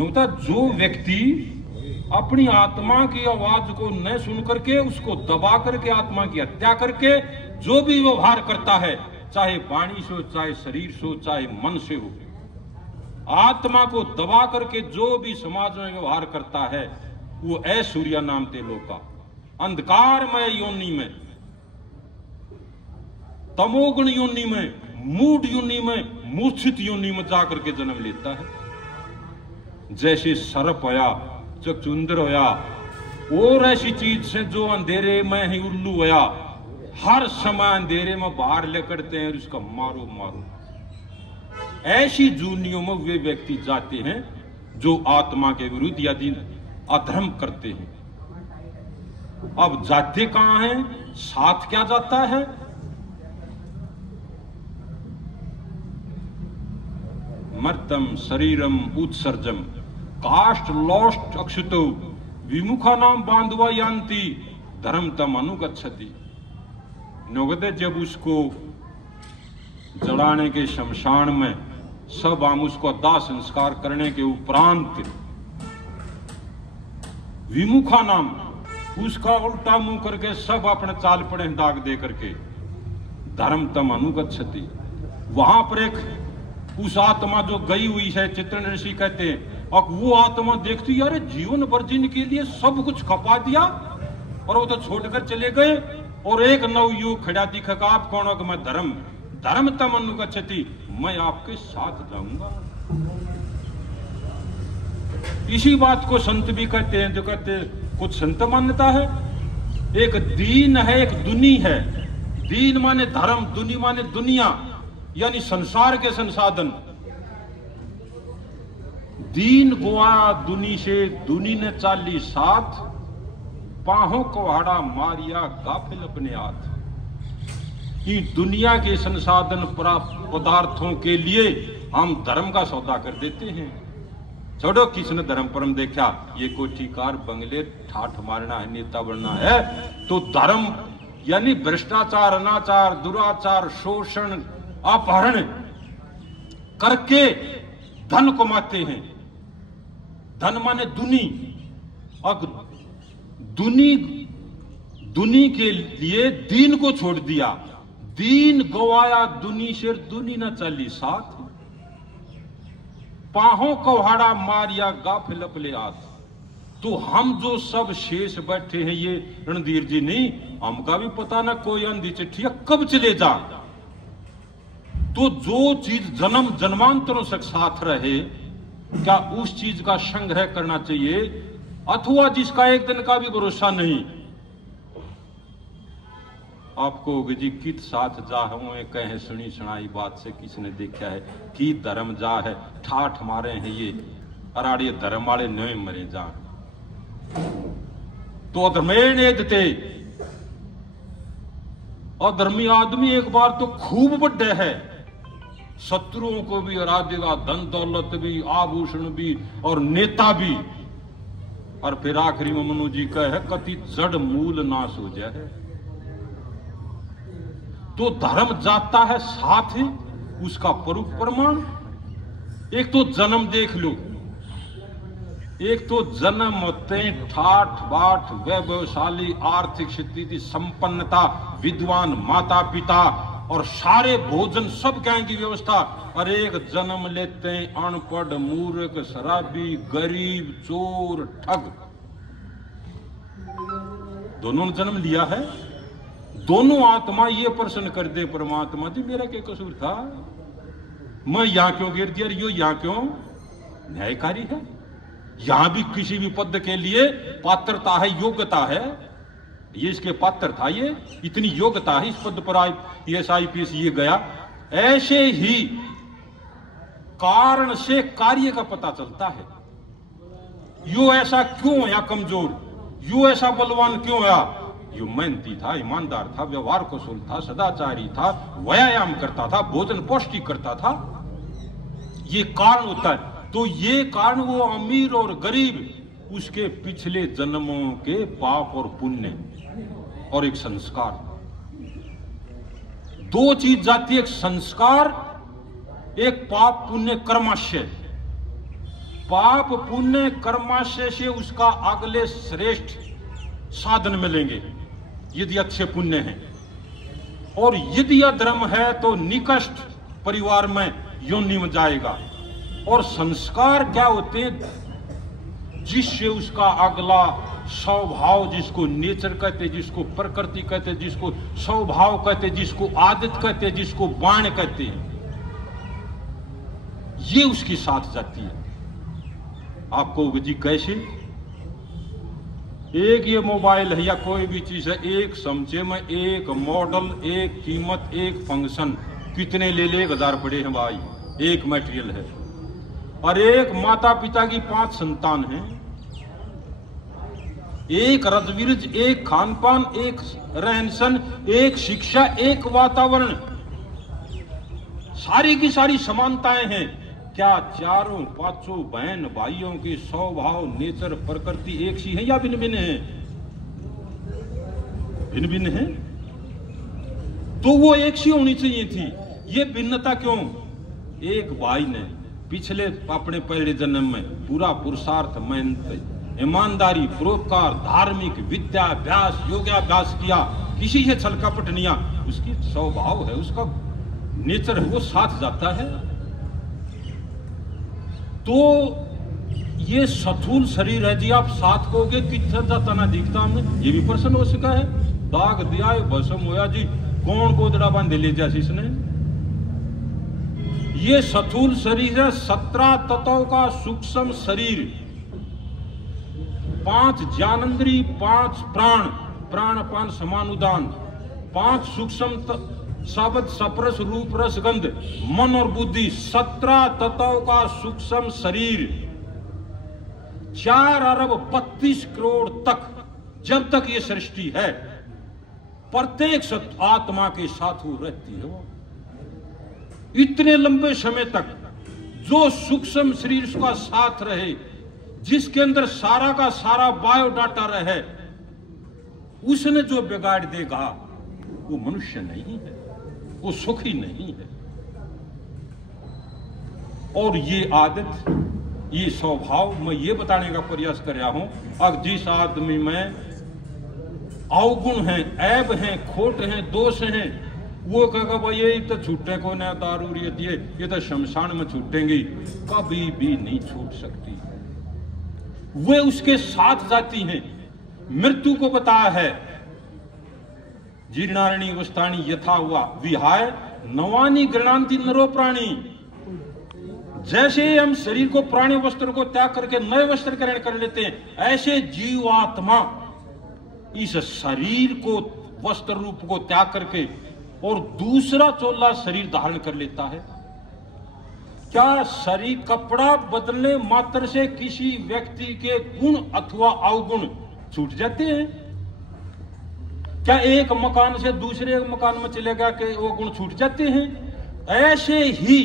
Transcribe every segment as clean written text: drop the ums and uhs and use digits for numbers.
होता जो व्यक्ति अपनी आत्मा की आवाज को न सुन करके उसको दबा करके आत्मा की हत्या करके जो भी व्यवहार करता है, चाहे वाणी से हो, चाहे शरीर से हो, चाहे मन से हो, आत्मा को दबा करके जो भी समाज में व्यवहार करता है वो असूर्या नाम ते लोका अंधकारमय योनि में, तमोगुण योनि में, मूढ़ योनि में, मूर्छित योनि में जाकर के जन्म लेता है। जैसे सर्प होया, चकचुंदर होया और ऐसी चीज से जो अंधेरे में ही उल्लू होया, हर समय अंधेरे में बाहर लेकरते हैं और उसका मारो मारो। ऐसी जूनियों में वे व्यक्ति जाते हैं जो आत्मा के विरुद्ध यदि अधर्म करते हैं। अब जाते कहां हैं, साथ क्या जाता है? मर्तम शरीरम उत्सर्जम काष्ठ लोष्ट अक्षुतो विमुखा नाम बांधवा यान्ति धर्म तम अनुगच्छति। नौगते जब उसको जलाने के शमशान में सब हम उसको दाह संस्कार करने के उपरांत विमुखा नाम उसका उल्टा मुंह करके सब अपने चाल पड़े दाग दे करके धर्म तम अनुगच्छति। वहां पर एक उस आत्मा जो गई हुई है, चित्रण ऋषि कहते हैं, और वो आत्मा देखती यार जीवन भर जीने के लिए सब कुछ खपा दिया और वो तो छोड़कर चले गए, और एक नवयुग खड़ा दिखेगा, आप कौन हो? कि मैं धर्म धर्म तम अनुगच्छति, मैं आपके साथ जाऊंगा। इसी बात को संत भी कहते हैं, जो कहते कुछ संत मान्यता है, एक दीन है एक दुनी है। दीन माने धर्म, दुनी माने दुनिया, यानी संसार के संसाधन। दीन गोया दुनी से, दुनी ने चाली साथ, पाहों को हाड़ा मारिया गाफिल अपने हाथ। कि दुनिया के संसाधन प्राप्त पदार्थों के लिए हम धर्म का सौदा कर देते हैं। छोड़ो किसने धर्म परम देखा, ये कोठी कार बंगले ठाठ मारना है, नेता बनना है, तो धर्म यानी भ्रष्टाचार, अनाचार, दुराचार, शोषण, अपहरण करके धन कमाते हैं। धन माने दुनी, और दुनी के लिए दीन को छोड़ दिया। दीन गवाया दुनी से, दुनी न चली साथ, पाहों को हाड़ा मारिया गाफिल अपने हाथ। तो हम जो सब शेष बैठे हैं, ये रणधीर जी नहीं, हमका भी पता ना कोई अंधी चिट्ठी कब चले जा। तो जो चीज जन्म जन्मांतरों से साथ रहे, क्या उस चीज का संग्रह करना चाहिए, अथवा जिसका एक दिन का भी भरोसा नहीं। आपको जी कित साथ जा हुए कहे सुनी सुनाई बात से किसने देखा है कि धर्म जा है, ठाठ मारे हैं ये अराड़िए धर्म वाले नए मरे जा। तो अधर्मेण एदते, अधर्मी आदमी एक बार तो खूब बड्डे है, शत्रुओं को भी हरा देगा, धन दौलत भी, आभूषण भी और नेता भी। और फिर आखिरी में मनु जी कहे कति जड़ मूल नाश हो जाए। तो धर्म जाता है साथ ही उसका परोक्ष प्रमाण। एक तो जन्म देख लो, एक तो जन्म होते ठाठ बाट, वैभवशाली, आर्थिक स्थिति, संपन्नता, विद्वान माता पिता और सारे भोजन सब क्या की व्यवस्था। और एक जन्म लेते हैं अनपढ़, मूर्ख, शराबी, गरीब, चोर, ठग। दोनों ने जन्म लिया है। दोनों आत्मा ये प्रश्न कर दे परमात्मा जी मेरा क्या कसूर था, मैं यहां क्यों गिर दिया, यो यहां क्यों? न्यायकारी है। यहां भी किसी भी पद के लिए पात्रता है, योग्यता है। ये इसके पात्र था, ये इतनी योग्यता है, इस पद पर IAS IPS ये गया। ऐसे ही कारण से कार्य का पता चलता है। यो ऐसा क्यों या कमजोर, यो ऐसा बलवान क्यों या? यो मेहनती था, ईमानदार था, व्यवहार कुशल था, सदाचारी था, व्यायाम करता था, भोजन पौष्टिक करता था। ये कारण होता है। तो ये कारण वो अमीर और गरीब, उसके पिछले जन्मों के पाप और पुण्य और एक संस्कार, दो चीज जाती है, एक संस्कार, एक पाप पुण्य कर्माशय। पाप पुण्य कर्माशय से उसका अगले श्रेष्ठ साधन मिलेंगे यदि अच्छे पुण्य हैं, और यदि अधर्म है तो निकष्ट परिवार में योनि में जाएगा। और संस्कार क्या होते हैं? जिससे उसका अगला स्वभाव, जिसको नेचर कहते, जिसको प्रकृति कहते, जिसको स्वभाव कहते, जिसको आदत कहते, जिसको बाण कहते हैं, ये उसके साथ जाती है। आप कहोगे जी कैसे? एक ये मोबाइल है या कोई भी चीज है, एक समझे में एक मॉडल, एक कीमत, एक फंक्शन, कितने ले ले 1000 पड़े हैं भाई, एक मटेरियल है। और एक माता पिता की 5 संतान हैं, एक रजविरज, एक खान पान, एक रहन सहन, एक शिक्षा, एक वातावरण, सारी की सारी समानताएं हैं। क्या चारों पांचों बहन भाइयों के स्वभाव, नेचर, प्रकृति एक सी है या भिन्न भिन्न है? भिन्न भिन्न है। तो वो एक सी होनी चाहिए थी, ये भिन्नता क्यों? एक भाई ने पिछले अपने पहले जन्म में पूरा पुरुषार्थ, मेहनत, ईमानदारी, परोपकार, धार्मिक विद्याभ्यास, योगाभ्यास किया, किसी से छल कपट नहीं, उसकी स्वभाव है, उसका नेचर है, वो साथ जाता है। तो ये स्थूल शरीर है जी, आप साथ कहोगे कितना जाता ना दिखता हमें, ये भी प्रश्न हो सका है। दाग दिया भस्म होया जी, कौन गोदड़ा बांधे ले जा इसने? ये स्थूल शरीर है, 17 तत्वों का सूक्ष्म शरीर, 5 ज्ञानेंद्रिय, 5 प्राण, प्राणपान समानुदान, 5 सूक्ष्म शब्द, स्पर्श, रूप, रस, गंध, मन और बुद्धि, 17 तत्वों का सूक्ष्म शरीर, 4 अरब 32 करोड़ तक, जब तक ये सृष्टि है, प्रत्येक आत्मा के साथ वो रहती है। वो इतने लंबे समय तक जो सूक्ष्म शरीर उसका साथ रहे, जिसके अंदर सारा का सारा बायोडाटा रहे, उसने जो बिगाड़ देगा वो मनुष्य नहीं है, वो सुखी नहीं है। और ये आदत, ये स्वभाव मैं ये बताने का प्रयास कर रहा हूं। अब जिस आदमी में अवगुण हैं, ऐब हैं, खोट हैं, दोष हैं, वो कहेगा भाई ये तो छूटे को ना, दारू ये तो शमशान में छूटेंगी, कभी भी नहीं छूट सकती। वे उसके साथ जाती हैं। मृत्यु को बताया है, जीर्णारणी वस्त्राणी यथा हुआ विहाय नवानी गृणांति नरो प्राणी। जैसे हम शरीर को, पुराने वस्त्र को त्याग करके नए वस्त्र ग्रहण कर लेते हैं, ऐसे जीवात्मा इस शरीर को, वस्त्र रूप को त्याग करके और दूसरा चोला शरीर धारण कर लेता है। क्या शरीर, कपड़ा बदलने मात्र से किसी व्यक्ति के गुण अथवा अवगुण छूट जाते हैं? क्या एक मकान से दूसरे मकान में चले गया कि वो गुण छूट जाते हैं? ऐसे ही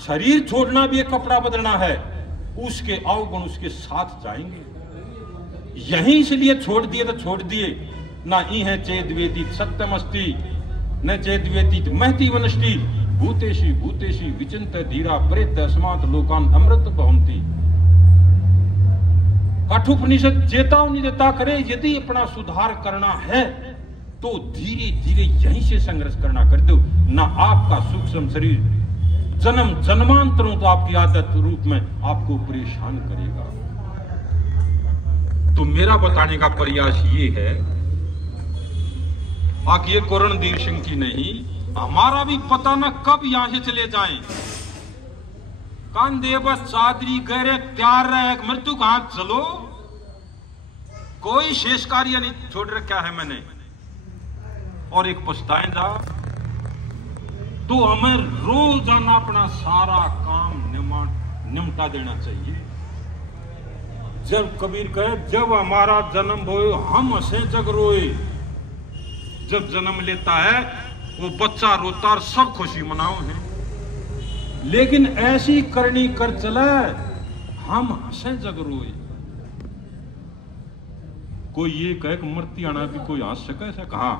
शरीर छोड़ना भी एक कपड़ा बदलना है, उसके अवगुण उसके साथ जाएंगे। यही इसलिए छोड़ दिए तो छोड़ दिए ना। ई है चेद वेदित सत्यमस्ति न चेद वेदित महति वनष्टि भूतेशी भूतेशी विचिंत धीरा प्रेत अस्मात् लोकान अमृत भवन्ति। कठोपनिषद चेतावनी देता करे, यदि अपना सुधार करना है तो धीरे धीरे यहीं से संघर्ष करना कर दो, ना आपका सूक्ष्म शरीर जन्म जन्मांतरों तो आपकी आदत रूप में आपको परेशान करेगा। तो मेरा बताने का प्रयास ये है, आगे ये करणदीर सिंह की नहीं, हमारा भी पता ना कब यहां से चले जाएं। कान देव चादरी गहरे त्यार रहे, मृत्यु का हाथ चलो, कोई शेष कार्य नहीं छोड़ रखा है मैंने। और एक पछताएगा तो हमें रोजाना अपना सारा काम निमटा देना चाहिए। जब कबीर कहे, जब हमारा जन्म होए हम हंसे जग रोए। जब जन्म लेता है वो बच्चा रोता और सब खुशी मनाओ है, लेकिन ऐसी करनी कर चले हम हंसे जग रोए। कोई ये कहे कि मरती आना भी कोई हंस सके, ऐसा कहा।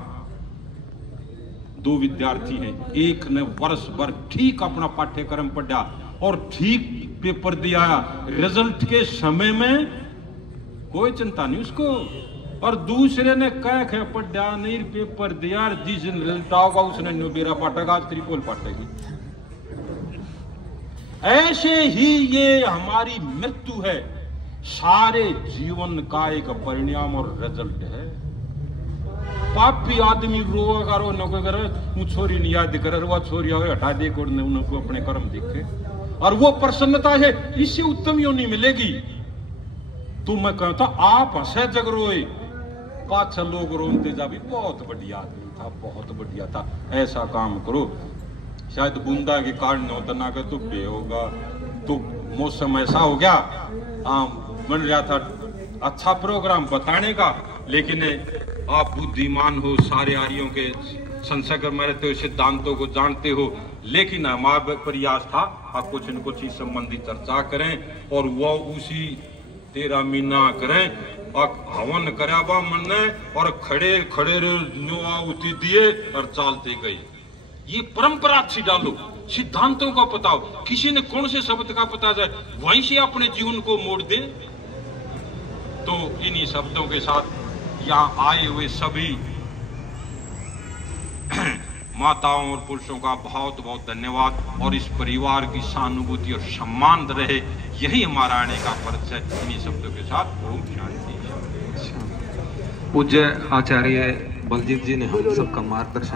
2 विद्यार्थी हैं, एक ने वर्ष भर ठीक अपना पाठ्यक्रम पढ़ा और ठीक पेपर दिया, रिजल्ट के समय में कोई चिंता नहीं उसको, और दूसरे ने कह के पढ़ा नहीं पेपर दिया, जिस दिन रिजल्ट आओगा उसने बेरा पाटेगा, आज त्रिपोल पाटेगी। ऐसे ही ये हमारी मृत्यु है, सारे जीवन का एक परिणाम और रिजल्ट है। पापी आदमी रोएगा, रो न कोई करे, वो छोरी नहीं याद करे, वो छोरी आवे हटा दे, उनको अपने कर्म दिखे, और वो प्रसन्नता है, इससे उत्तम योनि मिलेगी। तो मैं कहता आप हंसे जग रोए, पाछा लोग रोनते जा भी बहुत बढ़िया आदमी था, बहुत बढ़िया था, ऐसा काम करो। शायद बूंदा के कारण होता ना कर तो बे होगा, तो मौसम ऐसा हो गया, बन रहा था अच्छा प्रोग्राम बताने का, लेकिन आप बुद्धिमान हो, सारे आर्यों के संसर्ग में रहते हो, सिद्धांतों को जानते हो, लेकिन हमारा प्रयास था आप कुछ न कुछ इस संबंधी चर्चा करें, और वो उसी 13 महीना करें, और हवन कराबा मन ने, और खड़े खड़े उती दिए और चालते गई। ये परंपरा अच्छी डालो, सिद्धांतों का पता हो, किसी ने कौन से शब्द का पता जाए वहीं से अपने जीवन को मोड़ दे। तो इन्हीं शब्दों के साथ यहाँ आए हुए सभी माताओं और पुरुषों का बहुत बहुत धन्यवाद, और इस परिवार की सहानुभूति और सम्मान रहे, यही हमारा आने का फर्ज है। इन्हीं शब्दों के साथ ओम शांति। पूज्य आचार्य बलजीत जी ने हम सबका मार्गदर्शन